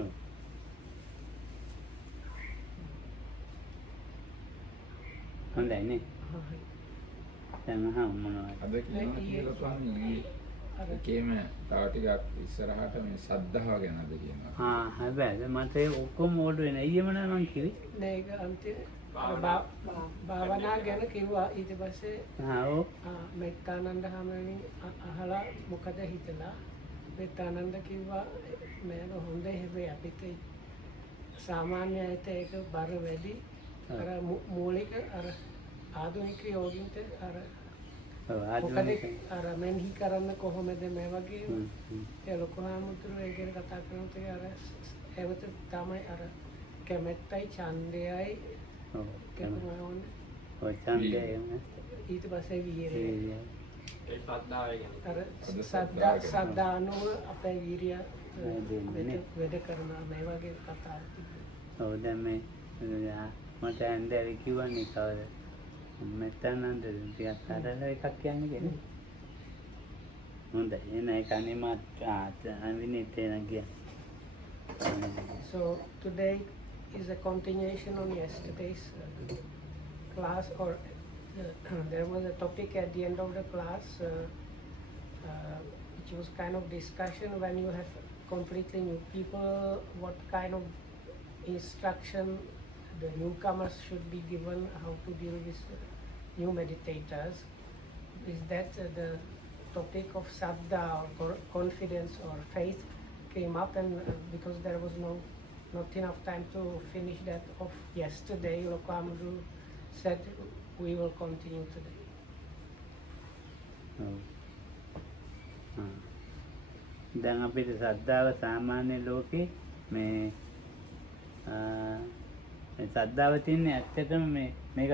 ඔව්. හොඳයි නේ. දැන් මොනවද? අද කියනවා කියලා ස්වාමීනි ඒකේම තව ටිකක් ඉස්සරහට මේ සද්ධාව ගැන අද කියනවා. හැබැයි මට ඒ ඔක්කොම ඕඩ වෙන. ඊයේම නෑ මං කිව්වේ. නෑ ඒක අන්තිම භාවනා ගැන කිව්වා. ඊට පස්සේ ඔව්. මෙත්තානන්ද හැමෝගෙන් අහලා මොකද හිතලා මෙත්තානන්ද කිව්වා මේක හොඳයි හැබැයි අපිට සාමාන්‍ය අයට ඒක බර වැඩි. අර මූලික අර ආධුනික යෝගින්ට අර අර මෙනෙහි කරන්න කොහොමද මේ වගේ ඒ ලොකු හාමුදුරුවෝ ඒ ගැන කතා කරනකොට අර ඒවත තමයි අර කැමැත්තයි ඡන්දයයි කියනවා ඕනේ. ඔය ඡන්දය ඊට පස්සේ වීරිය. ඒ ශ්‍රද්ධාව කියන්නේ. අර සද්ධානුව අපේ වීරිය වැඩ කරන මේ වගේ කතා. ඔව් දැන් මේ මට ඇන්දරි කිව්වනේ කවද මෙතනන්ද ටිකක් හදලා එකක් කියන්නේ කියන්නේ. හොඳයි එන එක අනිමත් අවිනිතේන ගියා. So today is a continuation on yesterday's class, or there was a topic at the end of the class which was kind of discussion when you have completely new people, what kind of instruction the newcomers should be given, how to deal with new meditators. Is that the topic of saddha or confidence or faith came up, and because there was not enough time to finish that off yesterday, Lokamru said we will continue today. දැන් අපිට ශ්‍රද්ධාව සාමාන්‍ය ලෝකේ මේ සද්ධාව තියන්නේ ඇත්තටම මේක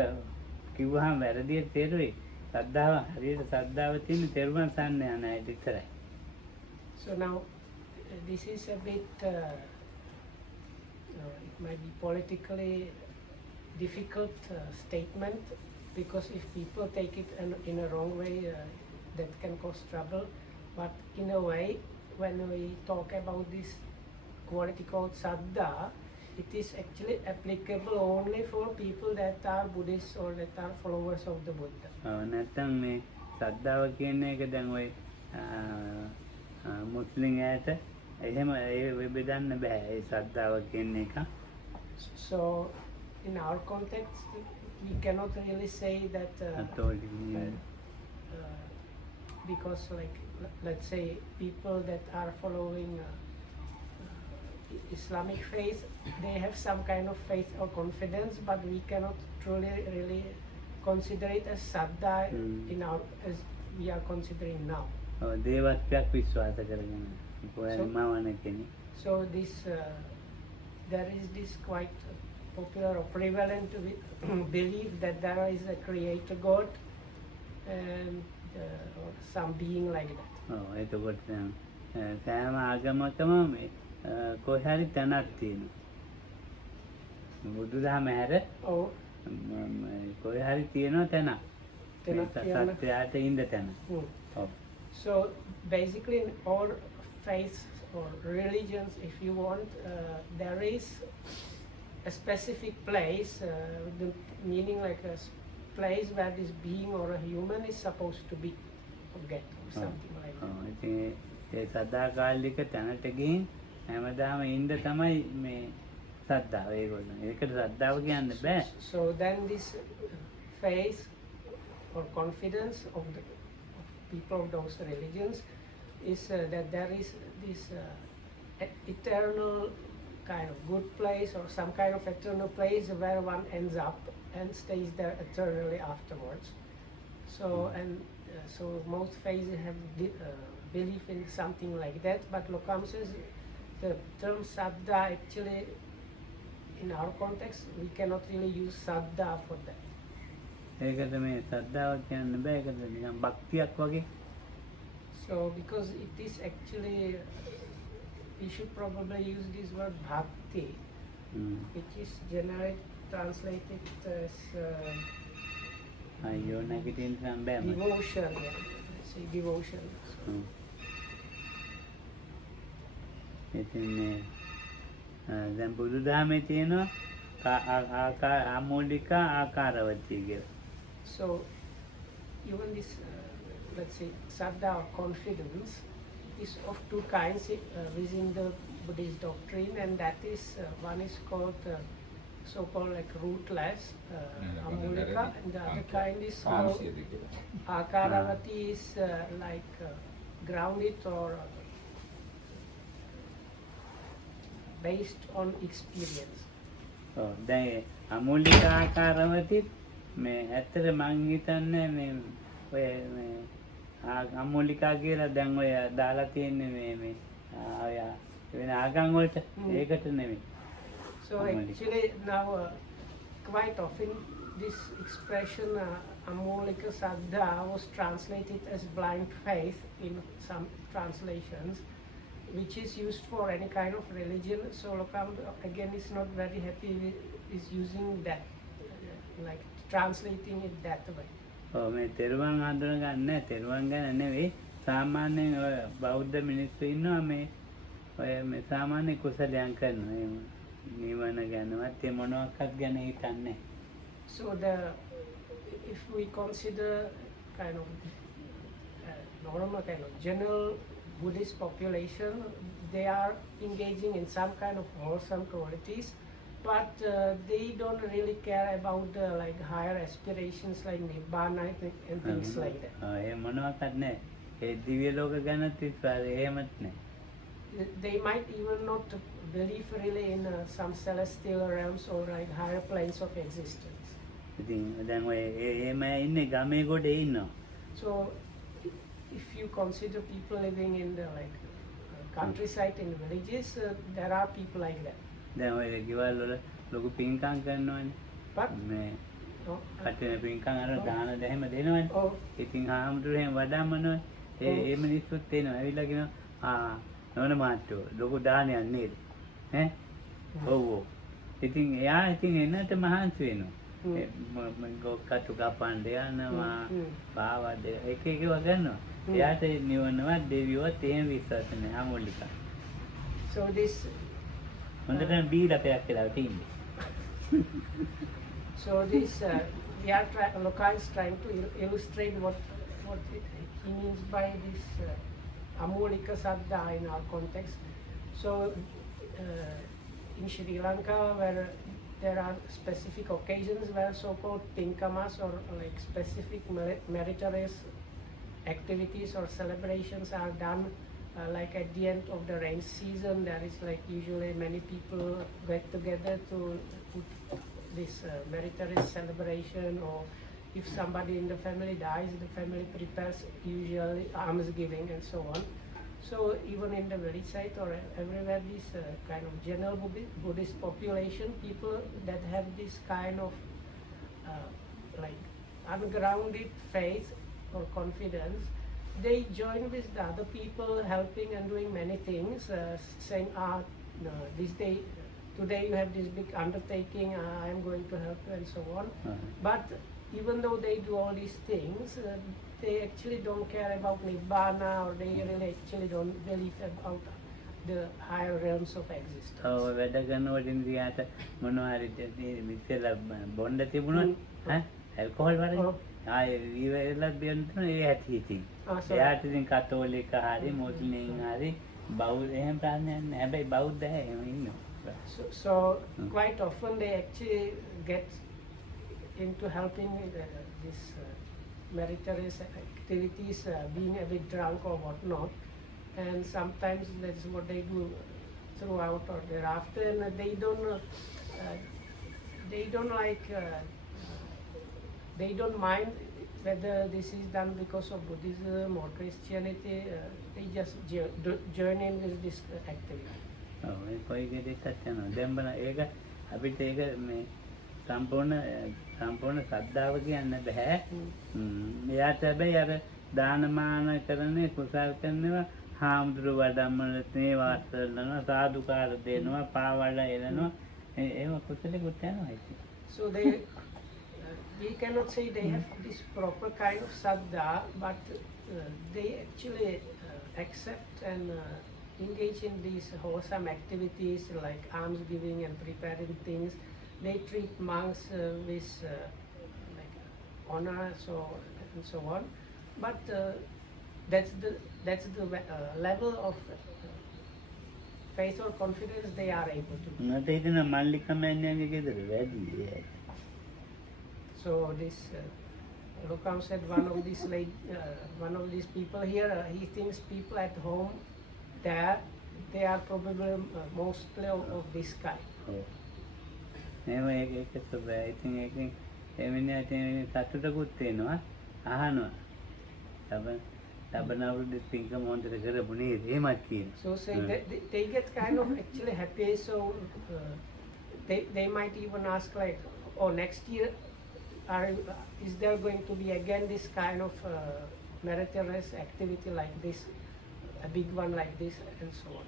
කිව්වහම වැරදියට තේරුවේ. සද්ධාව හරියට සද්ධාව තියන්නේ තෙරුවන් සරණ යන අයට විතරයි. So now this is a bit it might be politically difficult statement, because if people take it in a wrong way that can cause trouble, but in a way when we talk about this quality called saddha, it is actually applicable only for people that are Buddhists or that are followers of the Buddha. නැත්නම් මේ සද්ධාව කියන එක දැන් ඔය මුස්ලිම් අයට එහෙම ඒ බෙදන්න බෑ ඒ සද්ධාව කියන එක. So in our context we cannot really say that because like let's say people that are following Islamic faith, they have some kind of faith or confidence, but we cannot truly really consider it as saddha in our as we are considering now. දේවත්වයක් විශ්වාස කරගෙන කොහේමවන කෙනෙක්. So this there is this quite popular or prevalent belief that there is a creator God and or some being like that. එතකොට සෑම ආගමකම මේ කොහේ හරි තැනක් තියෙනවා. බුදුදහම හැර කොහේ හරි තියෙනවා තැනක්. සත්‍යයට ඉන්න තැන. So basically in all faiths or religions, if you want, there is a specific place, the meaning like a place where this being or a human is supposed to be or get or something like that. ඒ සදාකාලික තැනට ගිහින් හැමදාම ඉන්න තමයි මේ සද්ධාව ඒගොල්ලෝ. ඒකට සද්ධාව කියන්න බෑ. So then this faith or confidence of the people of those religions is that there is this eternal kind of good place or some kind of eternal place where one ends up and stays there eternally afterwards. So so most faiths have belief in something like that, but Lokam says the term saddha actually in our context we cannot really use saddha for that. ඒකට මේ සද්ධාව කියන්න බෑ. ඒකට නිකන් භක්තියක් වගේ. So because it is actually we should probably use this word bhakti, which is generally translated as අයියෝ නැගිටින්න නම් බෑ. devotion. Say devotion. ඉතින් මේ දැන් බුදුදහමේ තියෙනවා අමූලික ආකාරවතී කියලා. So even this, let's say, saddha or confidence is of two kinds within the Buddhist doctrine, and that is one is called so-called like rootless amulika, and the other kind is called akaravati, is like grounded or based on experience. දැන් අමූලික ආකාරවතිත් මේ ඇත්තට මං හිතන්නේ ඔය අමූලිකා කියලා දැන් ඔය දාලා තියෙන්නේ මේ ඔය වෙන ආගම් වලට ඒකට නෙමෙයි. So actually now quite often this expression amolika saddha was translated as blind faith in some translations, which is used for any kind of religion. So Lokam again is not very happy with is using that, like translating it that way. මේ තෙරුවන් හඳුනගන්නේ තෙරුවන් ගැන නෙවෙයි සාමාන්‍යයෙන් ඔය බෞද්ධ මිනිස්සු ඉන්නවා මේ ඔය මේ සාමාන්‍ය කුසලයන් කරනවා එහෙම නිවන ගැනවත් ඒ මොනවාක්වත් ගැන හිතන්නේ. So if we consider kind of normal kind of general Buddhist population, they are engaging in some kind of wholesome qualities, but they don't really care about the like higher aspirations like nibbana and things like that. ඒ මොනවාක්වත් නැහැ. ඒ දිව්‍ය ලෝක ගැනත් විශ්වාසය එහෙමත් නැහැ. They might even not believe really in some celestial realms or like higher planes of existence. ඉතින් දැන් ඔය එහෙම ඉන්නේ ගමේ ගොඩේ ඉන්නවා. So if you consider people living in the like countryside in villages, there are people like that. දැන් ඔය ගෙවල් වල ලොකු පින්කම් කරනවානේ. But මේ no, කටින පින්කම් අර දාන දෙහෙම දෙනවනේ. oh, ඉතින් ආමුදුර එහෙම වඩාමනවා. ඒ මිනිස්සුත් එනවා. ඇවිල්ලා කියනවා නෝන මාත්‍යෝ ලොකු දානයක් නේද? ඈ? ඔව් ඔව්. ඉතින් එයා ඉතින් එන්නට මහන්සි වෙනවා. කටු කපන්න යනවා. පාවද එක එක ගන්නවා. එයාට නිවනවත් දෙවියොත් එහෙම විශ්වාස නැහැ අමෝලිකා. so this හොඳටම බීලා පැයක් කියලා තින්නේ. so this we are Loka is trying to illustrate what he means by this amolika saddha in our context. So in Sri Lanka, where there are specific occasions where so-called pinkamas or like specific meritorious activities or celebrations are done, like at the end of the rain season, there is like usually many people get together to put this meritorious celebration, or if somebody in the family dies, the family prepares usually almsgiving and so on. So even in the village side or everywhere, this kind of general Buddhist population, people that have this kind of like ungrounded faith or confidence, they join with the other people, helping and doing many things, saying, no, this day, today you have this big undertaking, I am going to help you and so on. But even though they do all these things, they actually don't care about nibbana, or they really actually don't believe about the higher realms of existence. වැඩ කරනකොට ඉන්දියාට මොනවා හරි ඉතින් බොණ්ඩ තිබුණොත් alcohol වල ඉවරලා බියන්තන ඒ ඇති ඉතින් එයාට ඉතින් කතෝලික හරි මුස්ලිම් හරි බෞද්ධ එහෙම ප්‍රාණයන් නැහැ. හැබැයි බෞද්ධ එහෙම ඉන්නවා. So quite often they actually get into helping this meritorious activities, being a bit drunk or whatnot, and sometimes that's what they do throughout or thereafter, and they don't mind whether this is done because of Buddhism or Christianity. They just join in with this activity. ඔව් කොයි ගෙදෙටත් යනවා. දැන් බලන්න ඒක අපිට ඒක මේ සම්පූර්ණ ශ්‍රද්ධාව කියන්න බෑ. එයාට හැබැයි අර දානමාන කරන්නේ කුසල් කරනවා හාමුදුරු වඩම්මලත් මේ වාසලනවා සාදුකාර දෙනවා පාවඩ එලනවා එහෙම කුසලෙකුත් යනවා ඉතින්. So we cannot say they have this proper kind of saddha, but they actually accept and engage in these wholesome activities like alms giving and preparing things. They treat monks with like honor, and so on. But that's the level of faith or confidence they are able to do. මට හිතෙනවා මල්ලිකමෑණියන්ගේ ගෙදර වැඩි. So this Lokam said one of these people here, he thinks people at home there, they are probably mostly of this kind. මේව ඒක ස්වභාවය. ඉතින් ඒකෙන් එමිනියට සතුටකුත් වෙනවා අහනවා. ලබනවරුද්දේ පින්කම හොඳට කරපු නේද? එහෙමත් කියනවා. So say they get kind of actually happy. So they might even ask like, oh, next year is there going to be again this kind of meritorious activity like this, a big one like this, and so on.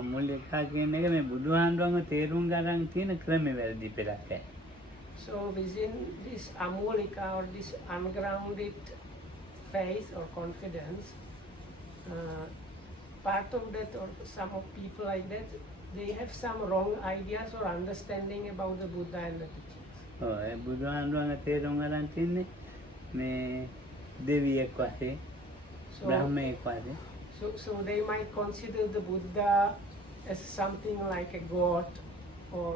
අමුල්ලිකා කියන එක මේ බුදුහාමුදුරන්ව තේරුම් ගන්න තියෙන ක්‍රමෙ වැරදි පෙරක්. So within this amulika or this ungrounded faith or confidence, part of that or some of people like that, they have some wrong ideas or understanding about the Buddha and the teachings. ඒ බුදුහාමුදුරන්ව තේරුම් ගන්න තියන්නේ මේ දෙවියෙක් වශයෙන් බ්‍රහ්මයෙක් වශයෙන්. So they might consider the Buddha as something like a god or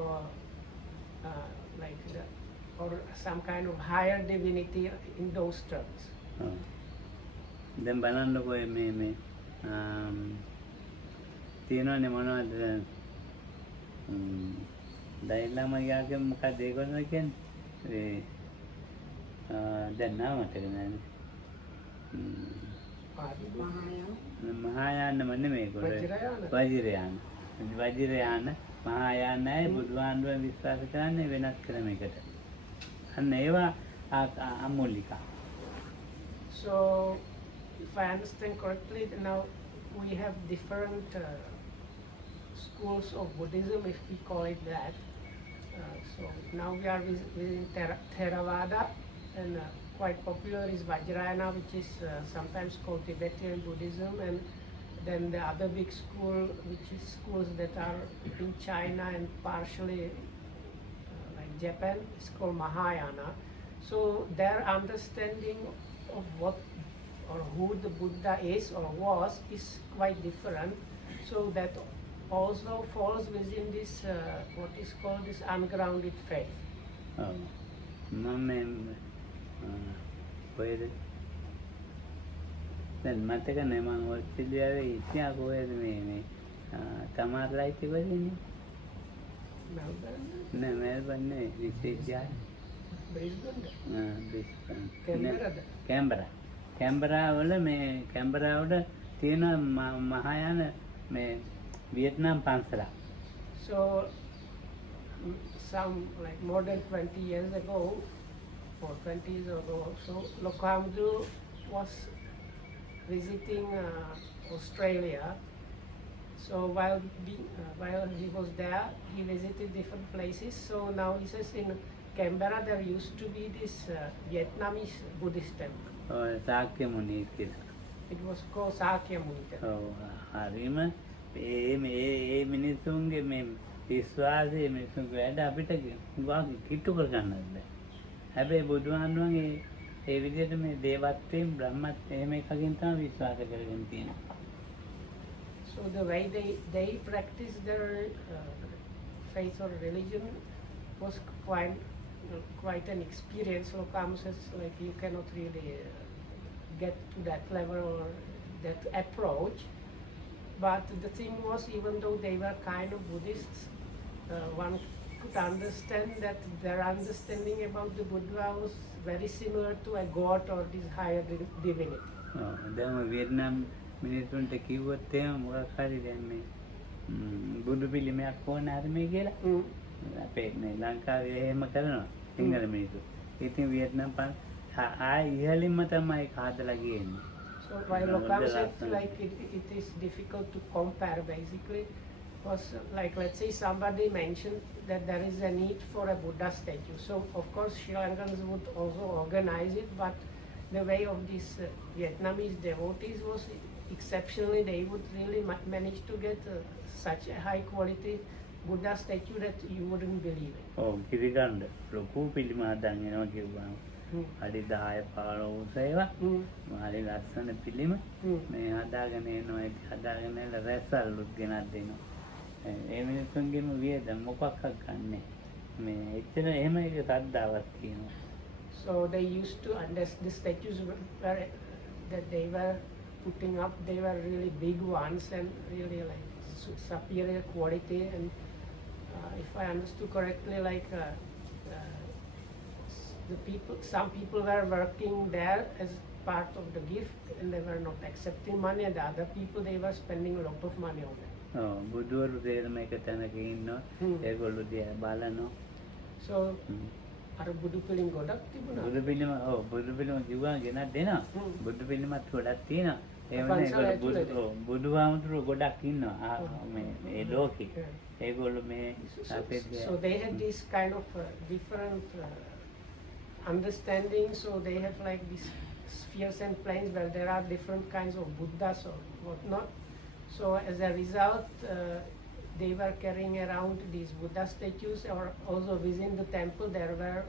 or some kind of higher divinity in those terms. දැන් බලන්නකෝ මේ තියෙනවනේ මොනවද දෛලම යාගේ මොකද ඒගොල්ලෝ කියන්නේ දැන් නම මතක නැහැ. මහායානම නෙමෙයි වජිරයාන. වජිරයාන මහායානයි බුදුහාමුදුරුවෝ විශ්වාස කරන්නේ වෙනස් ක්‍රමයකට. අන්න ඒවා අමුල්ලිකා. So if I understand correctly, now we have different schools of Buddhism, if we call it that. So now we are within Theravada, and quite popular is Vajrayana, which is sometimes called Tibetan Buddhism, and then the other big school, which is schools that are in China and partially like Japan, is called Mahayana. So their understanding of what or who the Buddha is or was is quite different. So that also falls within this what is called this ungrounded faith. කොහෙද දැන් මතක නෑ මම ඔස්ට්‍රේලියාවේ ඉතියා කොහෙද මේ තමාරලා ඉති වෙන්නේ Melbourne, නෑ මෙල්බන් නේ විශ්වවිද්‍යාලය Brisbane, බ්‍රිස්බන් Canberra. කැම්බරා වල මේ කැම්බරා වල තියෙන මහායාන මේ Vietnam පන්සලක්. So some like more than 20 years ago or 20 years ago, so Lokamdu was visiting Australia. So while he was there, he visited different places. So now he says in Canberra there used to be this Vietnamese Buddhist temple. සාක්‍ය මුනිය කියලා. It was called Sakya Muni temple. ඔව් හරිම මේ මිනිසුන්ගේ මේ විශ්වාසයේ මිනිසුන්ගේ වැඩ අපිට ගාක් කිට්ටු කර ගන්නත් බෑ. හැබැයි බුදුහාමුදුරන්ගේ ඒ විදිහට මේ දේවත්වයෙන් බ්‍රහ්මත් එහෙම එකකින් තමයි විශ්වාස කරගෙන තියෙන්නේ. So the way they practice their faith or religion was quite an experience. So Lokam says like you cannot really get to that level or that approach. But the thing was, even though they were kind of Buddhists, one could understand that their understanding about the Buddha was very similar to a god or this higher divinity. දැන් Vietnam මිනිසුන්ට කිව්වොත් එහෙම මොකක් හරි දැන් මේ බුදු පිළිමයක් ඕන හරිමයි කියලා. අපේ මේ ලංකාවේ එහෙම කරනවා සිංහල මිනිස්සු. ඉතින් වියට්නාම් ඉහළින්ම තමයි හදලා ගියන්නේ. So while Lokam said like it is difficult to compare basically, because like let's say somebody mentioned that there is a need for a Buddha statue. So of course Sri Lankans would also organize it, but the way of these Vietnamese devotees was exceptionally they would really manage to get such a high quality Buddha statue that you wouldn't believe it. ඔව් කිරිගන්න ලොකු පිළිම හදන් එනවා කිව්වම අඩි 10 15 උස ඒවා හරි ලස්සන පිළිම මේ හදාගෙන එනවා ඒක හදාගෙන රැසල්ලුත් ගෙනත් දෙනවා ඒ මිනිස්සුන්ගේම වියද මොකක්වත් ගන්නෑ මේ එච්චර එහෙම එක ශ්‍රද්ධාවක් තියෙනවා. So they used to, and the statues were, that they were putting up, they were really big ones and really like superior quality. And if I understood correctly, like some people were working there as part of the gift, and they were not accepting money, and the other people they were spending a lot of money on it. බුදුවරු තේරම එක තැනක ඉන්නවා ඒගොල්ලෝ දිහා බලනවා. So අර බුදු පිළිම ගොඩක් තිබුණා. බුදු පිළිම කිව්වා ගෙනත් දෙනවා. බුදු පිළිමත් ගොඩක් තියෙනවා. ඒ වගේ බුදුහාමුදුරුවෝ ගොඩක් ඉන්නවා මේ ඒ ලෝකේ. ඒගොල්ලෝ මේ So they had this kind of different understanding. So they have like these spheres and planes where there are different kinds of Buddhas or whatnot. So as a result, they were carrying around these Buddha statues, or also within the temple there were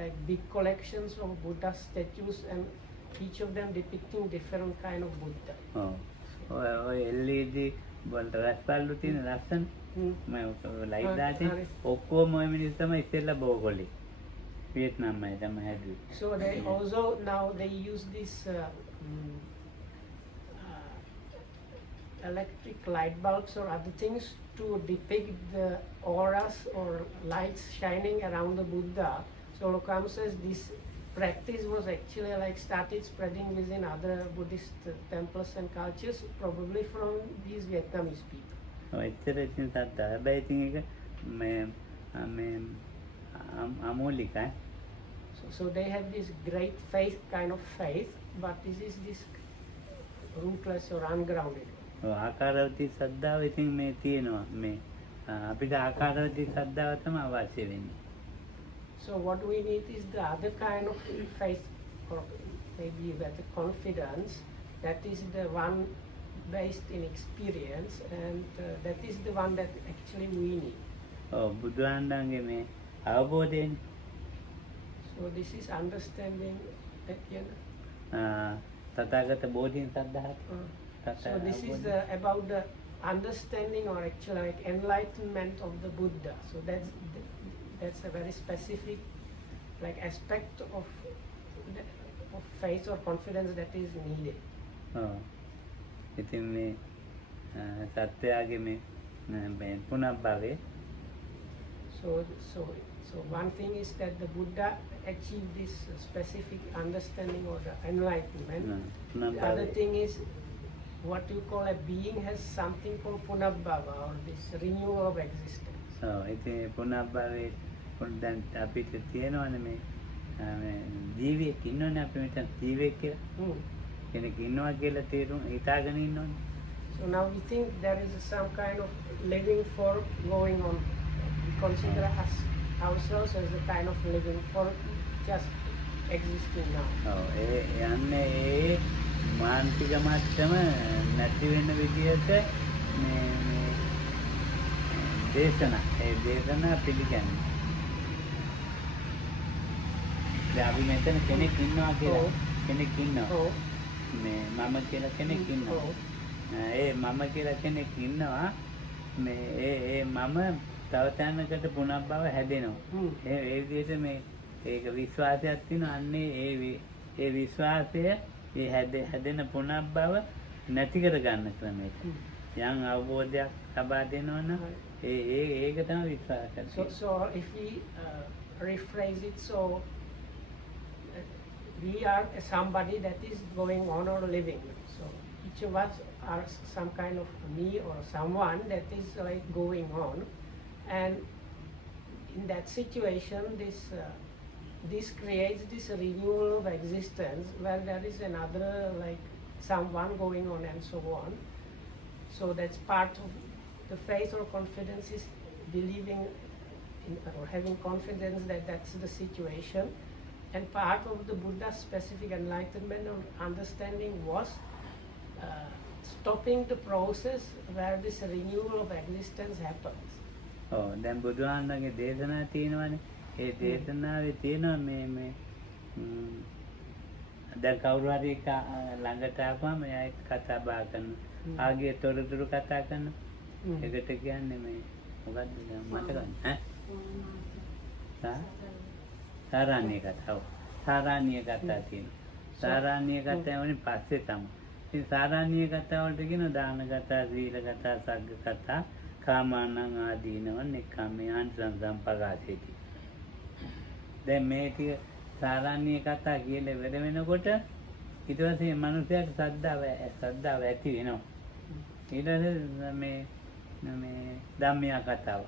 like big collections of Buddha statues, and each of them depicting different kind of Buddha. ඔය LED වලට රැස්පල්ලු තියෙන ලස්සන මම light දාන්නේ ඔක්කොම ඔය මිනිස්සු තමයි ඉස්සෙල්ලා බෝගොලි වියට්නාම් අය තමයි හැදුවේ. So they also now they use this electric light bulbs or other things to depict the auras or lights shining around the Buddha. So Lokam says this practice was actually like started spreading within other Buddhist temples and cultures, probably from these Vietnamese people. එච්චර ඉතින් සත්‍ය හැබැයි ඉතින් ඒක මේ අමෝලිකයි. So they have this great faith, kind of faith, but this is this rootless or ungrounded. ආකාරවතී ශ්‍රද්ධාව ඉතින් මේ තියෙනවා මේ අපිට ආකාරවතී ශ්‍රද්ධාව තමයි අවශ්‍ය වෙන්නේ. So what we need is the other kind of faith, or maybe better confidence, that is the one based in experience, and that is the one that actually we need. බුදුහන්වහන්ගේ මේ අවබෝධයෙන්. So this is understanding that, තථාගත බෝධින් සද්ධාත. So this is about the understanding, or actually like enlightenment of the Buddha. So that's a very specific like aspect of faith or confidence that is needed. ඉතින් මේ සත්‍යයේ මේ පුනබ්භවේ. So one thing is that the Buddha achieved this specific understanding or the enlightenment. The other thing is what you call a being has something called punabbhava, or this renewal of existence. ඉතින් පුනබ්භවේ දැන් අපිට තියෙනවනේ මේ ජීවියෙක් ඉන්නවනේ අපි මෙතන ජීවියෙක් කියලා. කෙනෙක් ඉන්නවා කියලා තේරුම් හිතාගෙන ඉන්නවනේ. So now we think there is some kind of living form going on. We consider ourselves as a kind of living form just existing now. යන්නේ ඒ මානසික මට්ටම නැති වෙන විදිහට මේ දේශනා පිළිගන්නේ. දැන් අපි මෙතන කෙනෙක් ඉන්නවා කියලා කෙනෙක් ඉන්නවා. මේ මම කියලා කෙනෙක් ඉන්නවා. ඒ මම කියලා කෙනෙක් ඉන්නවා. මේ ඒ මම තව තැනකට පුනබ්බව හැදෙනවා. ඒ විදිහට මේ ඒක විශ්වාසයක් තියෙනවා. අන්නේ ඒ විශ්වාසය ඒ හැදෙන පුනබ්බව නැති කර ගන්න ක්‍රමයක. යම් අවබෝධයක් ලබා දෙනවනම් ඒක තමයි විශ්වාසය. So if we rephrase it, so we are somebody that is going on or living. So each of us are some kind of me or someone that is like going on, and in that situation this creates this renewal of existence where there is another like someone going on and so on. So that's part of the faith or confidence, is believing in, or having confidence that that's the situation. And part of the Buddha's specific enlightenment or understanding was stopping the process where this renewal of existence happens. ඔව් දැන් බුදුහාමුදුරන්ගේ දේශනා තියෙනවානේ. ඒ දේශනාවේ තියෙනවා මේ දැන් කවුරු හරි එක ළඟට ආවම එයා කතා බහ කරනවා. ආගේ තොරතුරු කතා කරනවා. ඒකට කියන්නේ මේ මොකද්ද මට ගන්න ඈ? සාරාණ්‍ය කතාව. සාරාණ්‍ය කතා තියෙනවා. සාරාණ්‍ය කතා වලින් පස්සේ තමයි. ඉතින් සාරාණ්‍ය කතා වලට කියන දාන කතා, සීල කතා, සග්ග කතා, කාමානං ආදීනව නෙක්ඛම්මයන් සම්පගාසෙති. දැන් මේ ටික සාරාණ්‍ය කතා කියලා ඉවර වෙනකොට ඊට පස්සේ මනුස්සයාට ශ්‍රද්ධාව ඇති වෙනවා. ඊට පස්සේ මේ ධම්මිය කතාව.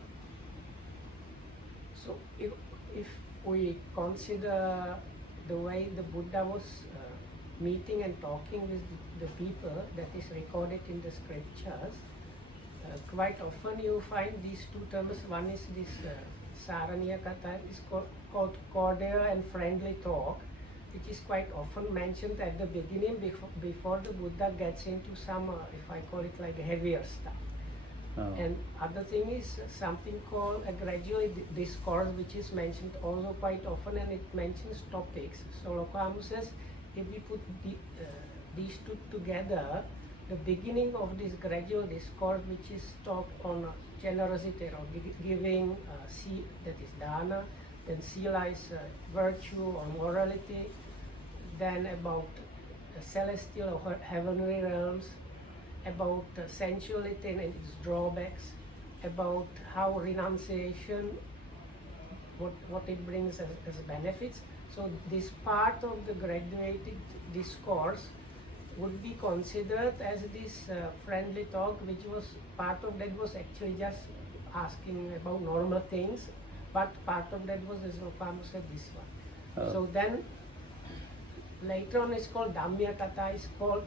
So if we consider the way the Buddha was meeting and talking with the people that is recorded in the scriptures, quite often you find these two terms. One is this Saraniya Katha, is called cordial and friendly talk, which is quite often mentioned at the beginning before the Buddha gets into some, if I call it like heavier stuff. And other thing is something called a gradual discourse, which is mentioned also quite often, and it mentions topics. So Lokamu says, if we put these two together, the beginning of this gradual discourse, which is talk on generosity or giving, that is dana, then sila is virtue or morality, then about celestial or heavenly realms, about sensuality and its drawbacks, about how renunciation, what it brings as benefits. So this part of the graduated discourse would be considered as this friendly talk, which was part of that was actually just asking about normal things, but part of that was, as Lokamu said, this one. So then later on it's called Dhammiya Katha, is called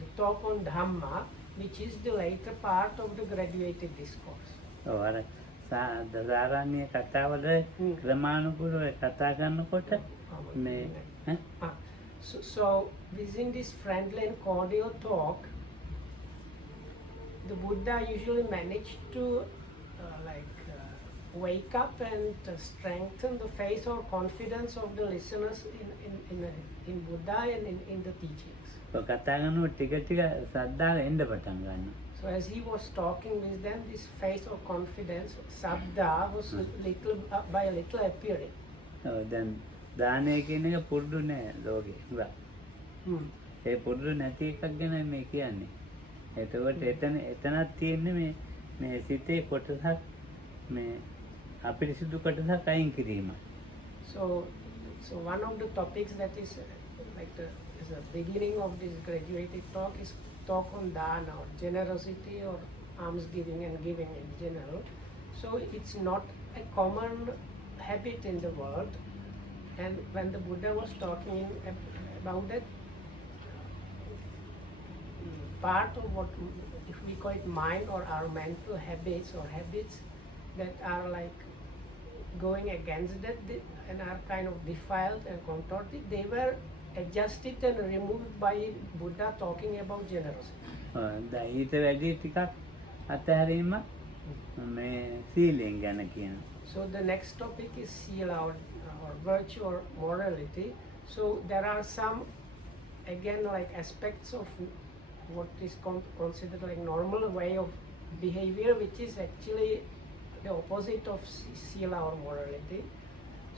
the talk on Dhamma, which is the later part of the graduated discourse. ඔව් අර සාරාණ්‍ය කතාවල ක්‍රමානුකූලව කතා කරනකොට මේ So within this friendly and cordial talk, the Buddha usually managed to wake up and strengthen the faith or confidence of the listeners in Buddha and in the teachings. කතා කරනකොට ටික ටික ශ්‍රද්ධාව එන්න පටන් ගන්නවා. So as he was talking with them, this faith or confidence, saddha, was little by little appearing. දැන් දානය කියන එක පුරුදු නෑ ලෝකේ. ඒ පුරුදු නැති එකක් ගැන මේ කියන්නේ. එතකොට එතනක් තියෙන්නේ මේ සිතේ කොටසක් මේ අපිරිසුදු කොටසක් අයින් කිරීම. So one of the topics that is is the beginning of this graduated talk is talk on dana or generosity or alms giving and giving in general. So it's not a common habit in the world, and when the Buddha was talking about that, part of what if we call it mind or our mental habits or habits that are like going against that and are kind of defiled and contorted, they were adjusted and removed by Buddha talking about generosity. ඊට වැඩි ටිකක් අතහැරීම මේ සීලෙන් ගැන කියනවා. So the next topic is sila or virtue or morality. So there are some again like aspects of what is considered like normal way of behavior, which is actually the opposite of sila or morality.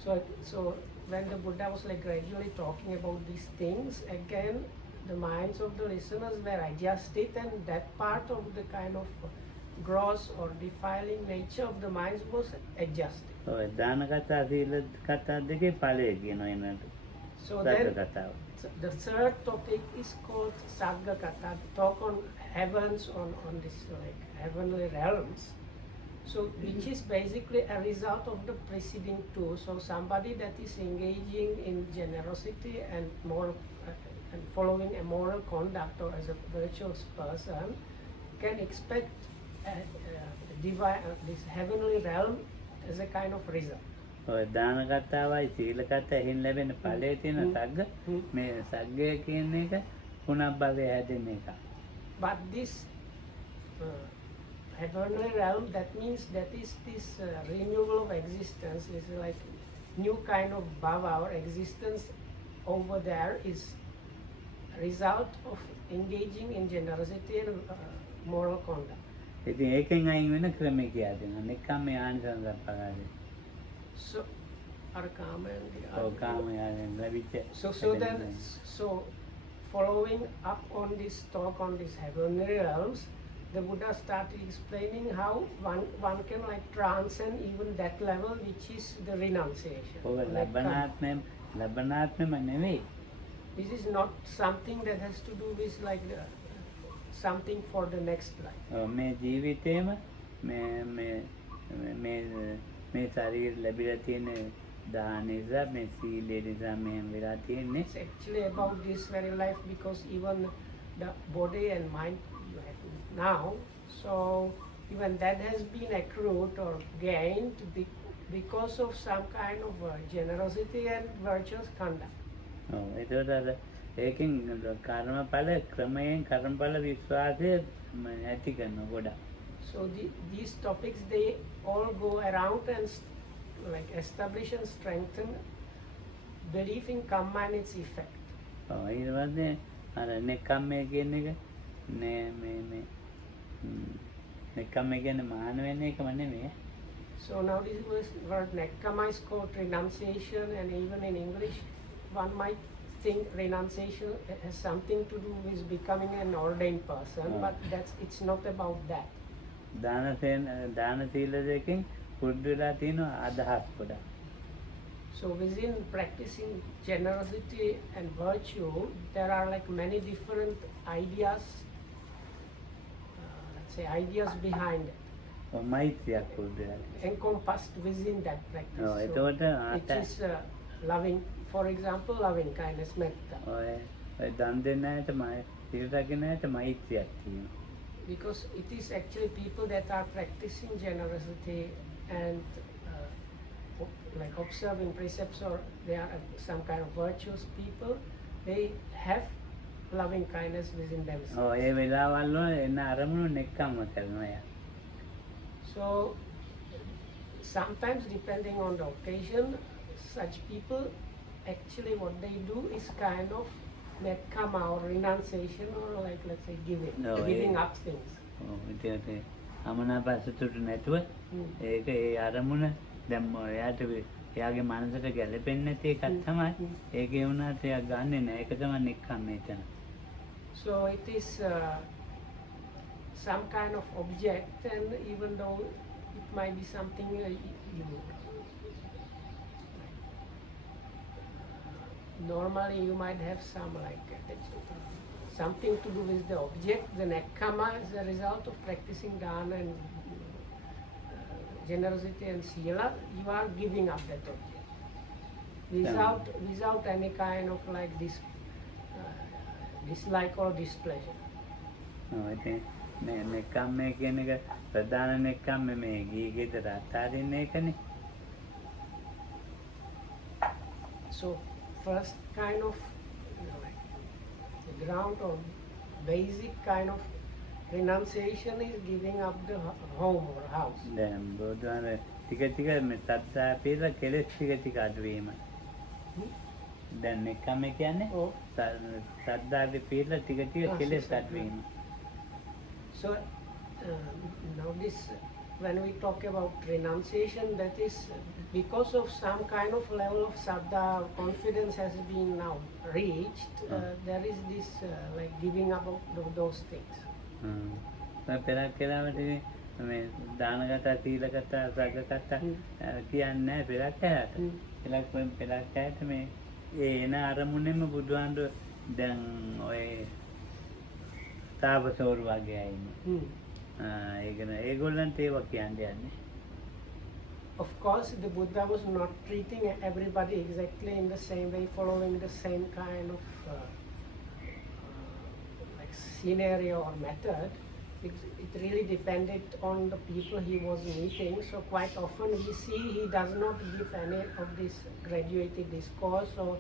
So when the Buddha was like gradually talking about these things, again the minds of the listeners were adjusted, and that part of the kind of gross or defiling nature of the minds was adjusted. දාන කතා සීල කතා දෙකේ ඵලය කියනවා එනට. So then the third topic is called Sagga Katha, talk on heavens, on this like heavenly realms. So which is basically a result of the preceding two. So somebody that is engaging in generosity and moral and following a moral conduct or as a virtuous person can expect this heavenly realm as a kind of result. දාන කතාවයි සීල කතාවෙන් ලැබෙන ඵලයේ තියෙන සග්ග මේ සග්ගය කියන එක පුනබ්බවේ හැදෙන එක. But this heavenly realm, that means that is this renewal of existence is like new kind of bhava or existence over there is result of engaging in generosity and moral conduct. ඉතින් ඒකෙන් අයින් වෙන ක්‍රමය කියලා දෙනවා. නෙක්ඛම්ම ආනිසංස පරාදේ. So, arkama ඔව් කාමයන් ලැබිච්ච. So following up on this talk on these heavenly realms, the Buddha started explaining how one can like transcend even that level, which is the renunciation. ඔබ Like, ලබනාත්මෙම නෙවෙයි. this is not something that has to do with like something for the next life. මේ ජීවිතේම මේ ශරීර ලැබිලා තියෙන දාන නිසා මේ සීලය නිසා මෙහෙම වෙලා තියෙන්නේ. It's actually about this very life, because even the body and mind you have now, so even that has been accrued or gained because of some kind of generosity and virtuous conduct. ඔව් ඒකට අර ඒකෙන් කර්මඵල ක්‍රමයෙන් කර්මඵල විශ්වාසය ඇති කරනවා ගොඩක්. So these topics, they all go around and like establish and strengthen belief in karma and its effect. ඔව් ඊට පස්සේ අර නෙක්ඛම්මය කියන එක මේ නෙක්ඛම්මය කියන්නේ මහාන වෙන එකම නෙමෙයි. So now this word nekkhamma is called renunciation, and even in English one might think renunciation has something to do with becoming an ordained person, but it's not about that. දාන සීල දෙකෙන් පුරුදු වෙලා තියෙන අදහස් ගොඩක්. So within practicing generosity and virtue, there are like many different ideas, let's say ideas behind it, මෛත්‍රියක් පුරුදු වෙලා තියෙනවා. encompassed within that practice. Oh, So එතකොට it is loving, for example, loving kindness, metta. ඔය දන් දෙන්න ඇයට සීල රකින්න ඇයට මෛත්‍රියක් තියෙනවා. Because it is actually people that are practicing generosity and like observing precepts, or they are some kind of virtuous people, they have loving kindness within themselves. ඔව් ඒ වෙලාවල් වල එන අරමුණු නෙක්ඛම්ම කරනවා යා. So sometimes, depending on the occasion, such people actually what they do is kind of nekkhamma or renunciation, or like let's say giving up things. ඔව් ඒකට අමනාපසතුට නැතුව ඒක ඒ අරමුණ දැන් එයාට එයාගේ මනසට ගැලපෙන්නේ නැති එකක් තමයි. ඒකේ වුණාට එයා ගන්නෙ නැහැ. ඒක තමයි නෙක්ඛම්මය එතන. So it is some kind of object, and even though it might be something normally you might have some like something to do with the object. The nekkhamma is a result of practicing dana and generosity and sila. You are giving up that object without any kind of like this dislike or displeasure. ඔව් ඉතින් නෙක්ඛම්මය කියන එක ප්‍රධාන නෙක්ඛම්ම මේ ගීගෙදර අතාරින්න එකනේ. So first kind of like the ground or basic kind of renunciation is giving up the home or house. දැන් බෝධාන ටික ටික මේ සත්‍යා පිළ කෙලෙස් ටික ටික අඩු වීම. දැන් නෙක්ඛම්මය කියන්නේ සද්දාගේ පිළ ටික ටික කෙලෙස් අඩු වීම. So now this, when we talk about renunciation, that is because of some kind of level of saddha, confidence has been now reached. There is this like giving up of those things. පෙරක් කියලාවට මේ දානගත සීලගත සග්ගගත කියන්නේ නැහැ පෙරක් ඇයට. පෙරක් ඇයට මේ ඒ එන අරමුණෙම බුදුහාමුදුර දැන් ඔය තාපසවරු වගේ අය ඉන්නේ. ඒගොල්ලන්ට ඒවා කියන්නේ යන්නේ. Of course, the Buddha was not treating everybody exactly in the same way, following the same kind of like scenario or method. It really depended on the people he was meeting. So quite often we see he does not give any of this graduated discourse, or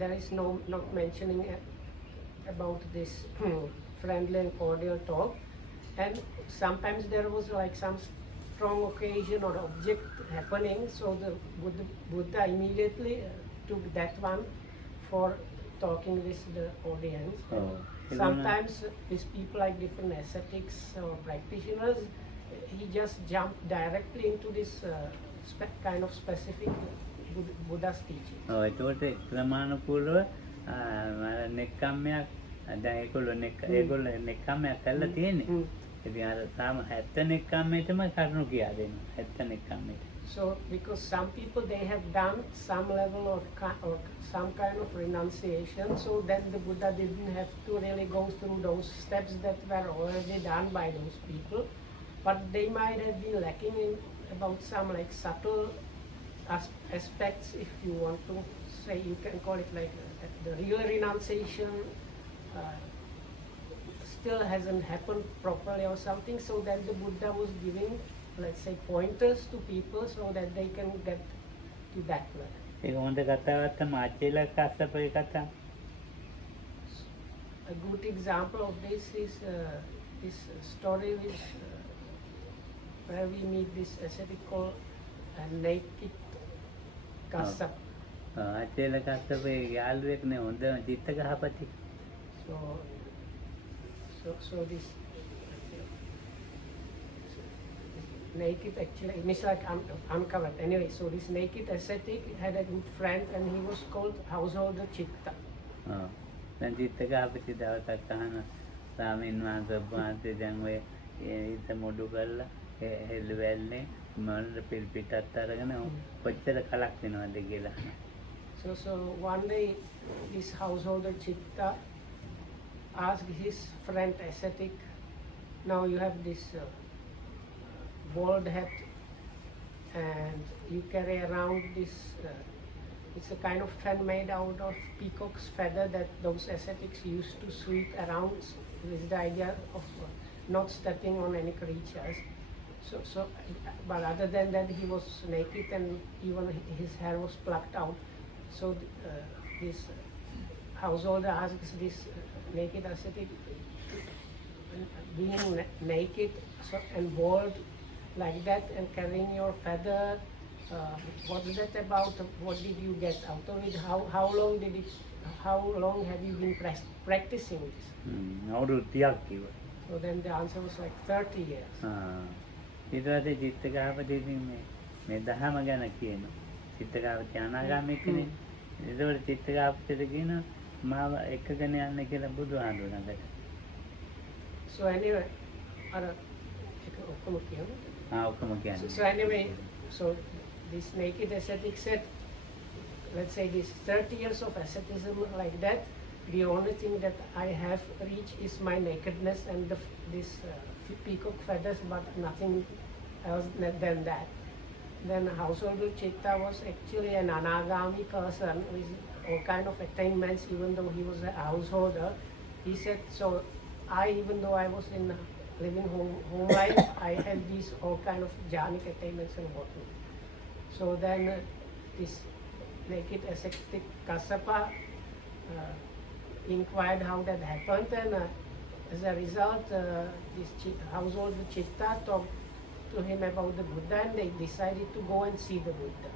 there is not mentioning about this friendly and cordial talk. And sometimes there was like some strong occasion or object happening, so the Buddha immediately took that one for talking with the audience. Oh, Sometimes with people like different ascetics or practitioners, he just jumped directly into this kind of specific Buddha's teaching. ඔව් එතකොට ක්‍රමානුකූලව නෙක්ඛම්මයක් දැන් ඒගොල්ලෝ නෙක්ඛම්මයක් කරලා තියෙන්නේ. ඉතින් අර සාම 70 නෙක්ඛම්මයටම කරුණු කියා දෙනවා. 70 නෙක්ඛම්මයට. So because some people they have done some level of or some kind of renunciation, so then the Buddha didn't have to really go through those steps that were already done by those people, but they might have been lacking in about some like subtle aspects, if you want to say, you can call it like the real renunciation still hasn't happened properly or something, so then the Buddha was giving, let's say, pointers to people so that they can get to that level. ඒක හොඳ කතාවක් තමයි ආචාර්ය කස්සපගේ කතාව. A good example of this is this story which where we meet this ascetic called naked Kassapa. ආචාර්ය කස්සපගේ යාළුවෙක් නේ හොඳ චිත්තගහපති. So this naked actually it means like uncovered. Anyway, so this naked ascetic had a good friend and he was called householder Chitta. දැන් චිත්තගහපති දවසක් අහන ස්වාමීන් වහන්සේ දැන් ඔය ඊට මොඩු කරලා හෙළුවැල්ලේ මනර පිටත් අරගෙන කොච්චර කලක් වෙනවද කියලා. So one day this householder Chitta asked his friend ascetic, now you have this bald head and you carry around this it's a kind of fan made out of peacock's feather that those ascetics used to sweep around with the idea of not stepping on any creatures. So but other than that he was naked and even his hair was plucked out. So this householder asks this naked ascetic, being naked and bald like that and carrying your feather, what's that about? What did you get out of it? How long have you been practicing this? So then the answer was like 30 years. ඊට පස්සේ චිත්තගහපති මේ දහම ගැන කියනවා. චිත්තගහපති අනාගාමී කෙනෙක්. ඒකවල චිත්තගහපතිට කියනවා මාව එකගෙන යන්න කියලා බුදුහාමුදුරන්ට. So anyway, ඔක්කොම කියනවා. So anyway, so this naked ascetic said, let's say this 30 years of asceticism like that, the only thing that I have reached is my nakedness and this peacock feathers, but nothing else than that. Then householder Chitta was actually an anagami person with all kind of attainments, even though he was a householder. He said, so even though I was in living home life, I had these all kind of jhanic attainments and whatnot. So then this naked ascetic Kassapa inquired how that happened, and as a result, this householder Chitta talked to him about the Buddha, and they decided to go and see the Buddha.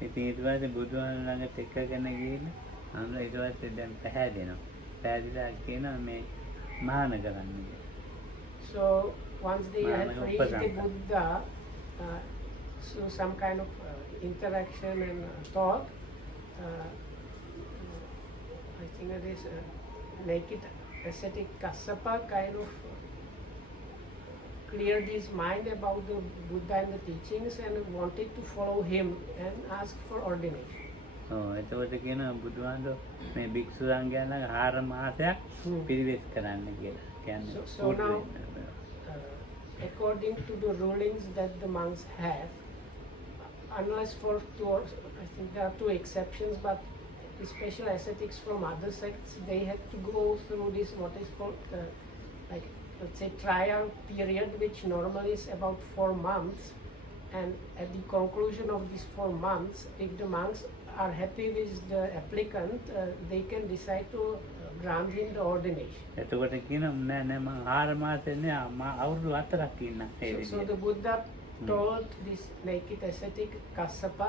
ඉතින් ඊට පස්සේ බුදුන් ළඟට එක්කගෙන ගිහින් ඊට පස්සේ දැන් පැහැදෙනවා. පැහැදිලා කියනවා මේ මහාන කරන්න. So once they had reached the Buddha, so some kind of interaction and talk, I think that is naked ascetic Kassapa kind of cleared his mind about the Buddha and the teachings and wanted to follow him and ask for ordination. එතකොට කියනවා බුදුහාමුදුරුවෝ මේ භික්ෂුණන්ගෙන් 4 මාසයක් පිරිවෙස් කරන්න කියලා. කියන්නේ So now, according to the rulings that the monks have, unless for I think there are 2 exceptions, but especially ascetics from other sects, they had to go through this what is called like let's say trial period, which normally is about 4 months, and at the conclusion of these 4 months, if the monks are happy with the applicant, they can decide to grant him the ordination. එතකොට කියනවා නෑ නෑ මං 4 මාසෙ නෑ අවුරුදු 4ක් ඉන්න ඒ So විදිහට. the Buddha told this naked ascetic Kassapa,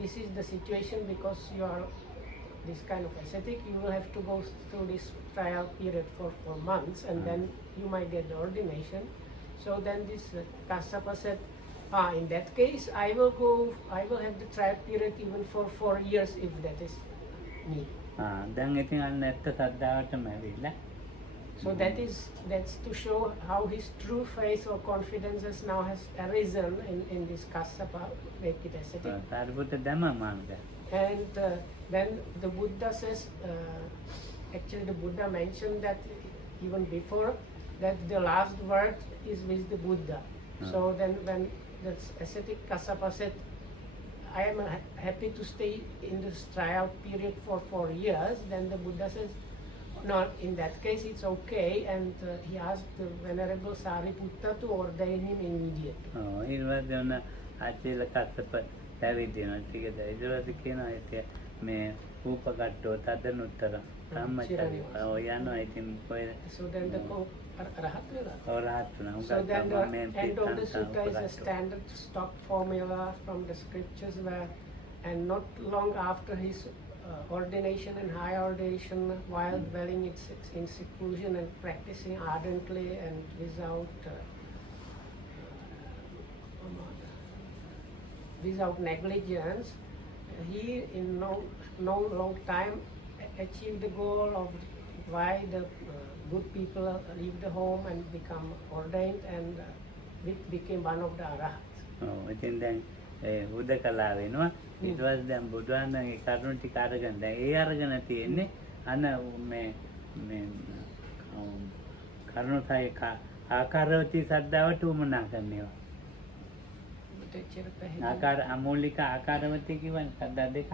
this is the situation because you are this kind of ascetic, you will have to go through this trial period for 4 months and then you might get the ordination. So then this Kassapa said, in that case I will have the trial period even for 4 years if that is needed. දැන් ඉතින් අන්න ඇත්ත සද්ධාවටම ඇවිල්ලා. So that's to show how his true faith or confidences now has arisen in this Kassapa naked ascetic. Sariputta ධම්ම මාර්ගය. And then the Buddha says, actually the Buddha mentioned that even before that the last word is with the Buddha. So then when the ascetic Kassapa said, I am happy to stay in this trial period for 4 years, then the Buddha says, no, in that case it's okay, and he asked the Venerable Sariputta to ordain him immediately. ඊට පස්සේ ඔන්න ආචිල කස්සප පැවිදිනවා. ටිකද ඊට පස්සේ කියනවා ඉතින් මේ රූපකට්ටෝ තදනුත්තර සම්මචරි. යනවා ඉතින් කොහෙද? So then the Rahat Vela. රහත් වුණා. So then the end of the sutta is a standard stock formula from the scriptures where, and not long after his ordination and high ordination, while dwelling in seclusion and practicing ardently and without negligence, he in no long time achieved the goal of why the good people leave the home and become ordained and became one of the arahats. ඉතින් දැන් හුදකලා වෙනවා. ඊට පස්සේ දැන් බුදුහාමගේ කරුණු ටික අරගෙන දැන් ඒ අරගෙන තියෙන්නේ අන්න මේ කරුණු සාය ආකාරවති සද්ධාවට උමනා කරනවා. ආකාර අමූලික ආකාරවති කියවන සද්ධා දෙක.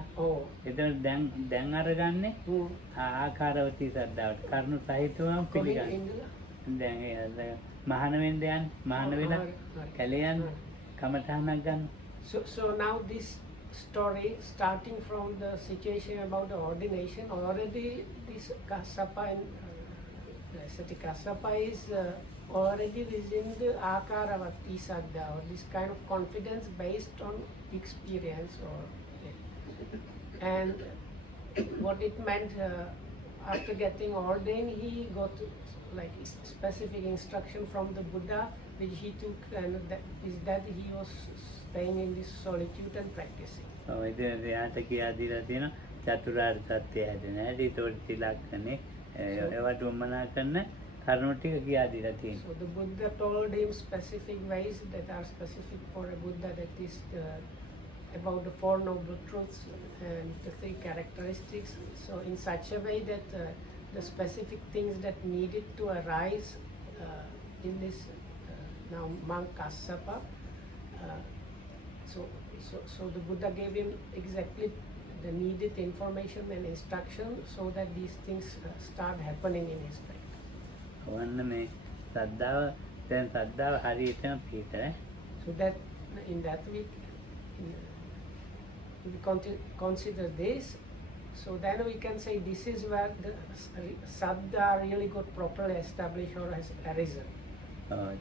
එතන දැන් අරගන්නේ ආකාරවති සද්ධාවට කරුණු සහිතවම පිළිගන්න. දැන් ඒ මහාන වෙන්න යන්නේ මහාන වෙලා කැලේ යන්නේ කමඨහනක් ගන්න. So now this story, starting from the situation about the ordination, already this Kassapa and ascetic Kassapa is already within the Akaravati Saddha, or this kind of confidence based on experience. And what it meant after getting ordained, he got like specific instruction from the Buddha, which he took, and that he was staying in this solitude and practicing. ඉතින් එයාට කියා දීලා තියෙනවා චතුරාර්ය සත්‍ය හැදෙන හැටි ඒතකොට තිලක්කනේ ඒවට උමනා කරන කරුණු ටික කියා දීලා තියෙනවා. So the Buddha told him specific ways that are specific for a Buddha, that is about the Four Noble Truths and the 3 characteristics. So in such a way that the specific things that needed to arise in this now monk Kassapa. So the Buddha gave him exactly the needed information and instruction so that these things start happening in his life. ඔන්න මේ සද්ධාව දැන් සද්ධාව හරියටම පිටර. So that in that week we consider this. So then we can say this is where the Saddha really got properly established or has arisen.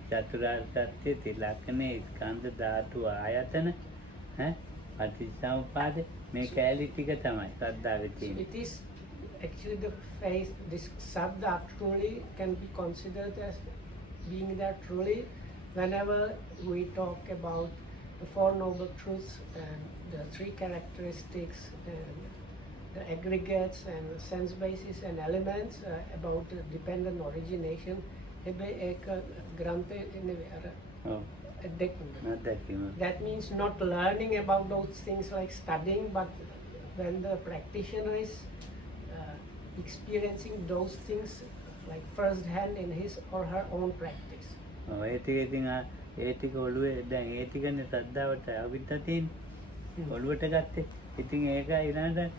චතුරාර්ය සත්‍ය තිලක්කනේ ස්කන්ධ ධාතු ආයතන පටිච්චසමුප්පාද මේ කැලී ටික තමයි සද්ධාවේ So තියෙන්නේ. it is actually the faith, this Saddha truly can be considered as being there truly whenever we talk about the Four Noble Truths and the 3 characteristics and the aggregates and sense basis and elements about the dependent origination. That means not learning about those things like studying, but when the practitioner is experiencing those things like first hand in his or her own practice. ඒ ටික ඔළුවේ දැන් ඒ ටිකනේ සද්ධාවට අවිද්ද තියෙන්නේ. ඔළුවට ගත්තේ. ඉතින් ඒක ඊළඟට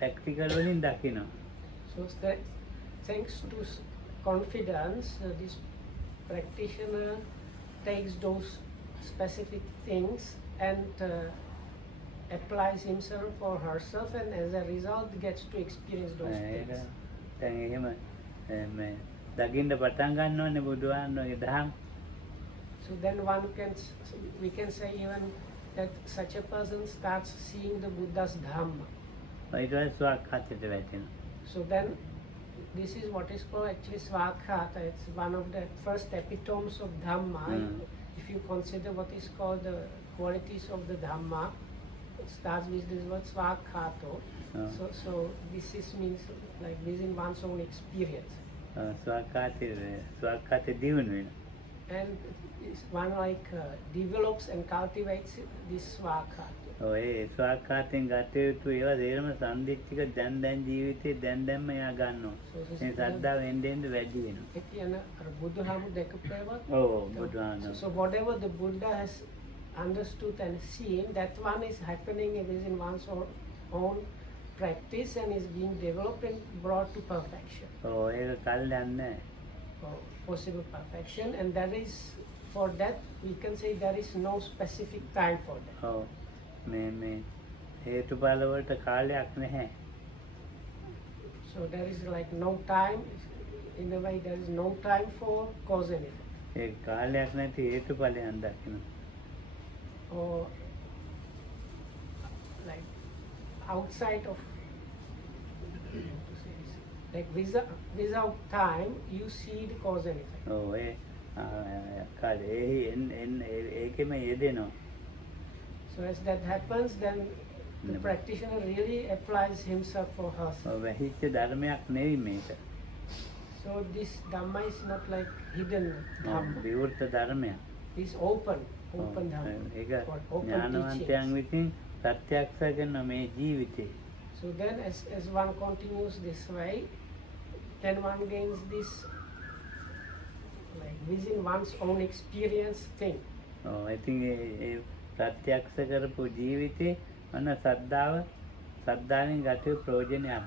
practical වලින් දකිනවා. So thanks to confidence, this practitioner takes those specific things and applies himself or herself, and as a result gets to experience those ඒක things. දැන් එහෙම මේ දකින්න පටන් ගන්නවනේ බුදුහාමුදුරන්ගේ දහම්. So then we can say even that such a person starts seeing the Buddha's Dhamma. ඊට පස්සේ ස්වාක්ඛාතයට වැටෙනවා. So then this is what is called actually Swakhata. It's one of the first epitomes of Dhamma. If you consider what is called the qualities of the Dhamma, it starts with this word Swakhato. So this is means like within one's own experience. ස්වාක්ඛාතය දියුණු වෙනවා. And one like develops and cultivates this Swakhato. ඔය ස්වාක්ඛාතෙන් ගත යුතු ඒවා දේරම සම්දිත්තික දැන් ජීවිතේ දැන්ම එයා ගන්නවා. මේ ශ්‍රද්ධාව එන්න වැඩි වෙනවා. So whatever the Buddha has understood and seen, that one is happening within one's own practice and is being developed and brought to perfection. ඒක කල් යන්නේ. Possible perfection, and that is for that we can say there is no specific time for that. මේ හේතුඵල වලට කාලයක් නැහැ. So there is like no time, in a way there is no time for cause and effect. ඒ කාලයක් නැති හේතුඵලයන් දකිනවා. Or like outside of, like without time you see the cause and effect. ඒ කාලේ ඒකෙම යෙදෙනවා. So as that happens, then the practitioner really applies himself or herself. වැහිච්ච ධර්මයක් නෙවෙයි මේක. So this Dhamma is not like hidden Dhamma. විවෘත ධර්මයක්. It's open Dhamma. ඒක Open ඥානවන්තයන් teachings. විසින් ප්‍රත්‍යක්ෂ කරන මේ ජීවිතේ. So then as one continues this way, then one gains this like within one's own experience thing. ඉතින් ඒ ප්‍රත්‍යක්ෂ කරපු ජීවිතේ අන සද්ධාවෙන් ගත යුතු ප්‍රයෝජනයක්.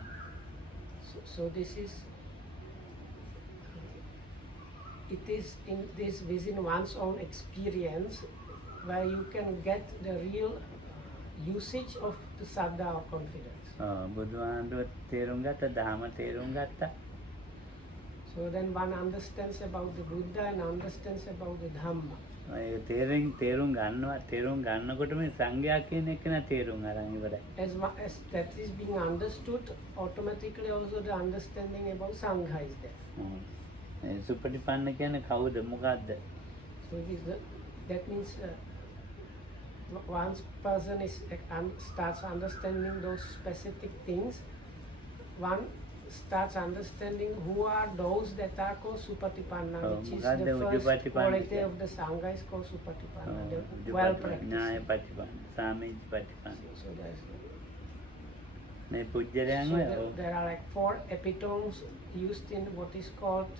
So this is it is in this within one's own experience where you can get the real usage of the saddha or confidence. බුදුහාමුදුරුවෝ තේරුම් ගත්ත ධර්ම තේරුම් ගත්තා. So then one understands about the Buddha and understands about the Dhamma. ඒ තේරුම් ගන්නකොට මේ සංඝයා කියන එක නේ තේරුම් අරන් ඉවරයි. As that is being understood, automatically also the understanding about Sangha is there. සුපටිපන්න කියන්නේ කවුද මොකද්ද? So that means once person starts understanding those specific things, one starts understanding who are those that are called Supatipanna, which is the first quality of the Sangha is called Supatipanna, the well practiced. So there are like 4 epitomes used in what is called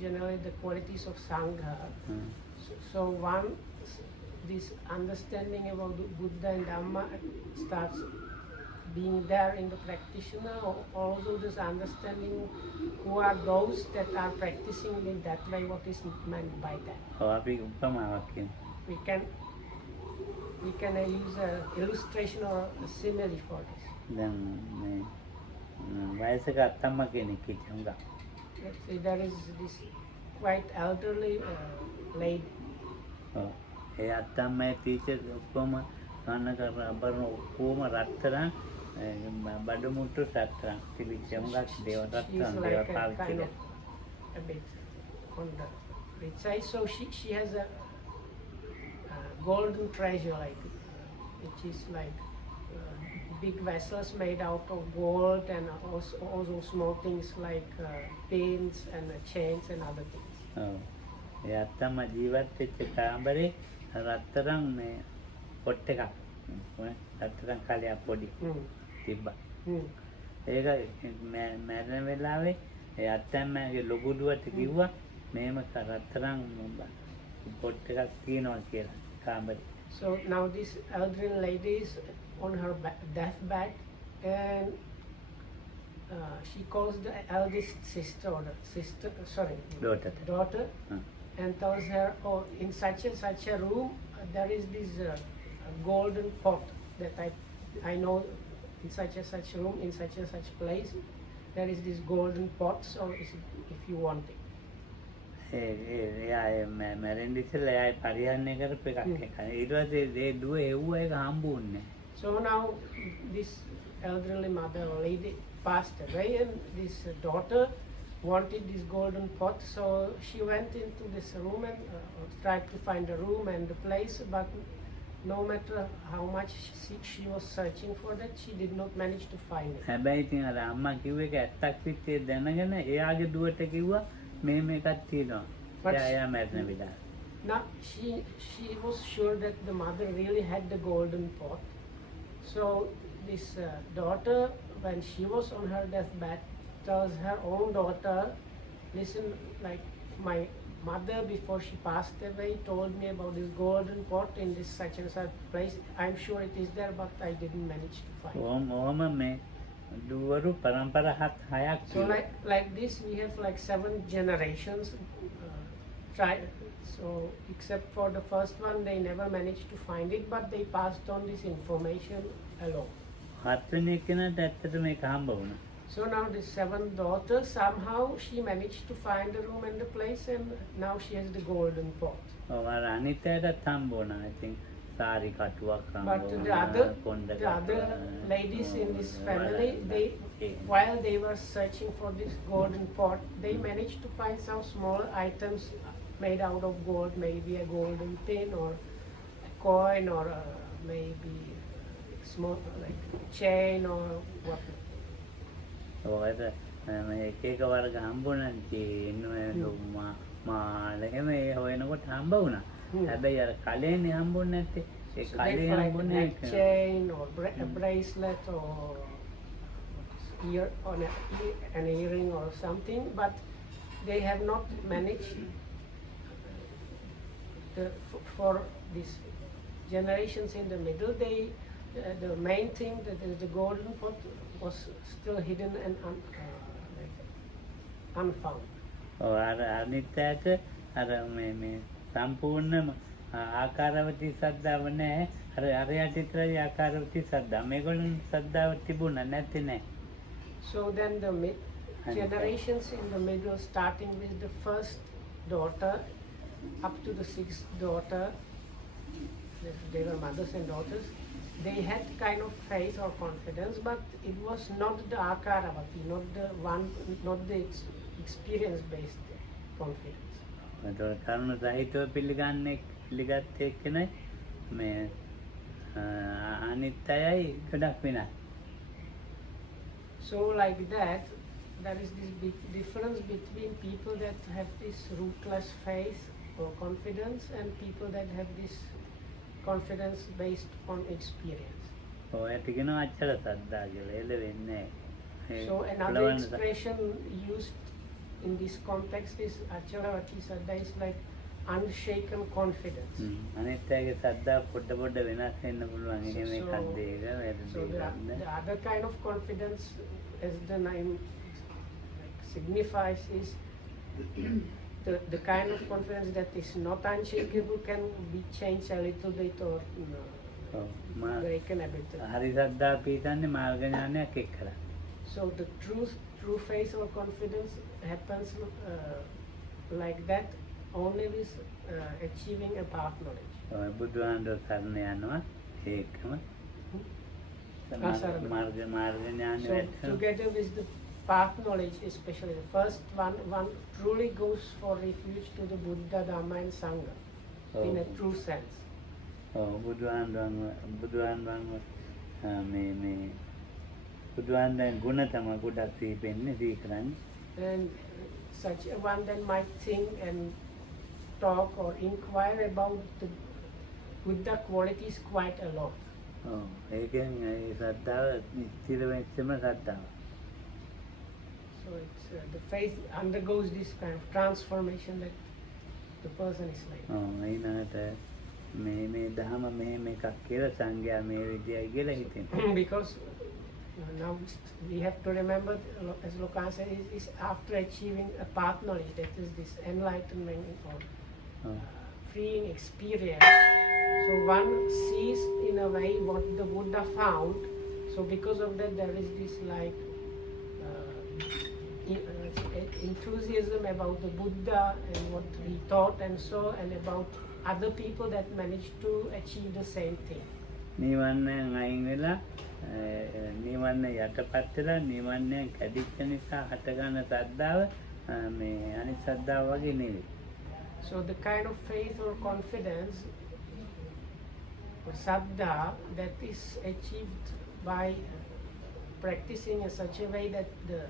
generally the qualities of Sangha. So one, this understanding about the Buddha and Dhamma starts being there in the practitioner, also this understanding who are those that are practicing in that way, what is meant by that. We can use an illustration or a simile for this. වයසක අත්තම්ම කෙනෙක් හිටියා. Let's say there is this quite elderly lady. ඒ අත්තම්මයි teacher ඔක්කොම කන්න කරන අපරන ඔක්කොම රත්තරන් බඩු මුට්ටු රත්තරන් තිබිච්චම ගස් දේව රත්තරන් දේව පාවිච්චි කරා. A bit on the rich side. So she has a golden treasure like which is like big vessels made out of gold and also small things like pins and chains and other things. ඒ අත්තම්ම ජීවත් වෙච්ච කාමරේ රත්තරන් මේ පොට් එකක් රත්තරන් කාලයක් පොඩි තිබ්බා. ඒක මැරෙන වෙලාවේ ඒ අත්තම්මගේ ලොකු දුවට කිව්වා මේම රත්තරන් පොට් එකක් තියනවා කියලා කාමරේ. So now this elderly lady is on her deathbed and she calls the eldest sister or the daughter and tells her, oh, in such a room there is this golden pot that I I know in such and such room, in such and such place, there is this golden pot, so if you want it. එයා මැරෙන්න ඉස්සෙල්ලා එයා පරිහරණය කරපු එකක් එකයි. ඊට පස්සේ ඒ දුව එව්වා ඒක හම්බුන්නේ. So now this elderly mother or lady passed away, and this daughter wanted this golden pot, so she went into this room and tried to find a room and a place, but no matter how much she was searching for that, she did not manage to find it. හැබැයි ඉතින් අර අම්මා කිව්ව එක ඇත්තක් පිටේ දැනගෙන එයාගේ දුවට කිව්වා මේ මේකක් තියෙනවා. එයා මැරෙන විදිහ. Now she was sure that the mother really had the golden pot. So this daughter, when she was on her deathbed, tells her own daughter, listen, like my mother before she passed away told me about this golden pot in this such and such place. I'm sure it is there, but I didn't manage to find it. ඕම මේ දුවරු පරම්පරා 6ක්. So like this we have like 7 generations. So except for the first one, they never managed to find it, but they passed on this information alone. 7 වෙනි එකනට ඇත්තට මේක හම්බ වුණා. So now the 7th daughter, somehow she managed to find the room and the place, and now she has the golden pot. ඔව් අර අනිත් අයටත් හම්බ වුණා. ඉතින් සාරි කටුවක් හම්බ But වුණා. the other ladies in this family, while they were searching for this golden pot, they managed to find some small items made out of gold, maybe a golden pin or a coin or maybe small like chain or what. ඔයද එක එක වර්ග හම්බුණා මාල එහෙම ඒ හොයනකොට හම්බ වුණා. හැබැයි අර කලෙන්නේ හම්බුන්නේ නැත්තේ. ඒ කලේ හම්බුන්නේ a chain or a bracelet or an earring or something, but they have not managed for these generations in the middle. The main thing, that is the golden pot, was still hidden and unfound. ඔව් අර අනිත් අයට අර මේ සම්පූර්ණ ආකාරවතී ශ්‍රද්ධාව නැහැ. අර අරයට විතරයි ආකාරවතී ශ්‍රද්ධාව. මේගොල්ලන් ශ්‍රද්ධාව තිබුණා නැත්තේ නෑ. So then the generations in the middle, starting with the first daughter up to the 6th daughter, they were mothers and daughters, they had kind of faith or confidence, but it was not the akaravati, not the experience-based confidence. ඒතකොට කර්ම සහිතව පිළිගත්තේ කෙනයි මේ අනිත් අයයි ගොඩක් වෙනස්. So like that, there is this big difference between people that have this rootless faith or confidence and people that have this confidence based on experience. ඔයාට කියනවා අච්චර සද්දා කියලා. එළ වෙන්නේ නැහැ. So another expression used in this context is acharavati saddha is like unshaken confidence. අනිත් අයගේ සද්දා පොඩ පොඩ වෙනස් වෙන්න පුළුවන්. එහෙම එකක් දෙයක So the other kind of confidence, as the name signifies, is the kind of confidence that is not unshakable, can be changed a little bit or breaken a bit. හරි සද්දා පීතන්නේ මාර්ග ඥානයක් එක්කලා. So the true faith or confidence happens like that only with achieving a path knowledge. බුදුහාමුදුරුවෝ සරණ යනවා ඒකම මාර්ග ඥානය. So together with the path knowledge, especially the first one truly goes for refuge to the Buddha, Dhamma and Sangha in a true sense. බුදුහාමුදුරුවන්ගේ ගුණ තමයි ගොඩක් දීපෙන්නේ දීකරන්නේ. And such a one then might think and talk or inquire about the Buddha qualities quite a lot. ඒකෙන් ඒ ශ්‍රද්ධාව ස්ථිර වෙච්චම ශ්‍රද්ධාව. So it's the faith undergoes this kind of transformation that the person is like. ඊනකට මේ ධහම මෙහෙම එකක් කියලා සංඝයා මේ විදියයි කියලා හිතෙනවා. Because now we have to remember, as Lokan said, is after achieving a path knowledge, that is this enlightenment or freeing experience. So one sees in a way what the Buddha found. So because of that, there is this like enthusiasm about the Buddha and what he taught and so, and about other people that managed to achieve the same thing. නිවන්නෙන් අයින් වෙලා නිවන්න යටපත් වෙලා නිවන්නෙන් කැඩිච්ච නිසා හටගන්න ශ්‍රද්ධාව මේ අනිත් ශ්‍රද්ධාව වගේ නෙවෙයි. So the kind of faith or confidence or saddha that is achieved by practicing in such a way that the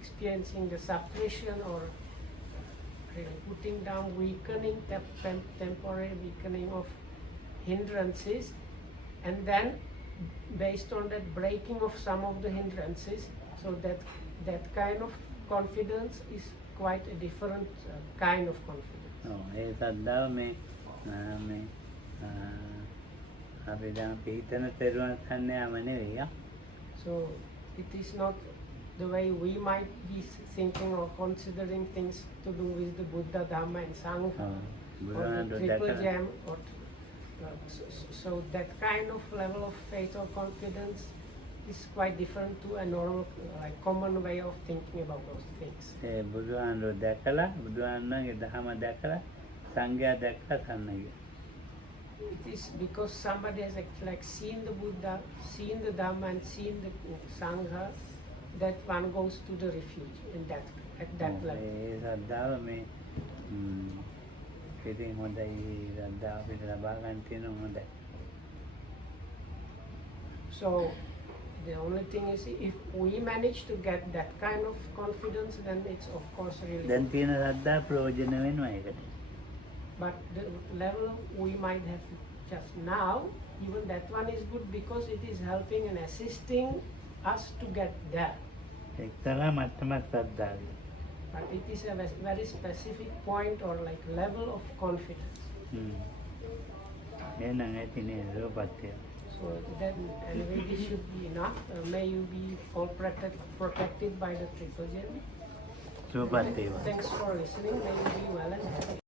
experiencing the suppression or putting down weakening, temporary weakening of hindrances, and then based on that breaking of some of the hindrances, so that kind of confidence is quite a different kind of confidence. ඒ ශ්‍රද්ධාව මේ අපි දැන් පිටන තේරුම් ගන්න යාම නෙවෙයි. So it is not the way we might be thinking or considering things to do with the Buddha, Dhamma and Sangha, or the triple gem, or so that kind of level of faith or confidence is quite different to a normal, like common way of thinking about those things. බුදුහාමුදුරුවෝ දැකලා බුදුහාමුදුරන්ගේ දහම දැකලා සංඝයා දැකලා තමයි. It is because somebody has actually like seen the Buddha, seen the Dhamma and seen the Sangha, that one goes to the refuge in that at that level. ඒ ශ්‍රද්ධාව මේ ඉතින් හොඳයි ශ්‍රද්ධාව අපිට ලබා ගන්න තියෙන හොඳයි. So the only thing is if we manage to get that kind of confidence, then it's of course really දැන් තියෙන ශ්‍රද්ධාව ප්‍රයෝජන වෙනවා ඒකට. But the level we might have just now, even that one is good because it is helping and assisting us to get there. එක්තරා මට්ටමක් ශ්‍රද්ධාවයි. But it is a very specific point or like level of confidence. එහෙනම් ඇති නේද රූපත්‍ය. So then anyway this should be enough. May you be all protected by the triple gem. රූපත්‍ය. Thanks for listening. May you be well and happy.